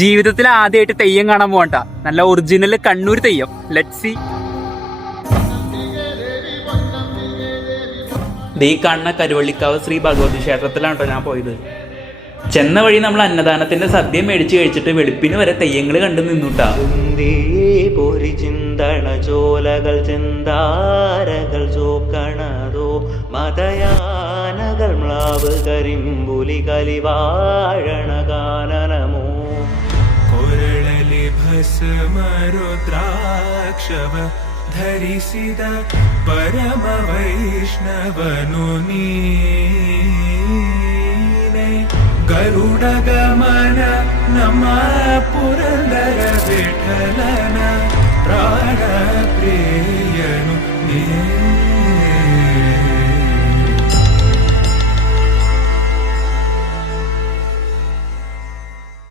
ജീവിതത്തിൽ ആദ്യമായിട്ട് തെയ്യം കാണാൻ പോകണ്ട, നല്ല original Kannur theyyam. Let's see. ഈ കാണുന്ന കരുവള്ളിക്കാവ് ശ്രീ ഭഗവതി ക്ഷേത്രത്തിലാണ് കേട്ടോ ഞാൻ പോയത്. ചെന്ന വഴി നമ്മൾ അന്നദാനത്തിന്റെ സദ്യ മേടിച്ച് കഴിച്ചിട്ട് വെളുപ്പിന് വരെ തെയ്യങ്ങൾ കണ്ടു നിന്നുട്ടാ. പൊരി ചിന്തണ ചോലകൾ ചിന്താരകൾ ചോക്കണതോ മതയാനകൾ മ്ലാവ് കരിമ്പുലി കലിവാഴണ കാനനമോ കൊരളലി ഭസ്മരുദ്രാക്ഷവ ധരിಸಿದ ಪರಮ ವೈಷ್ಣವನು ನೀನೆ ಗರುಡ ಗಮನ ನಮ್ಮ ಪುರಂದರ ವಿಠಲನ ಪ್ರಾಣ ಪ್ರಿಯನು ನೀ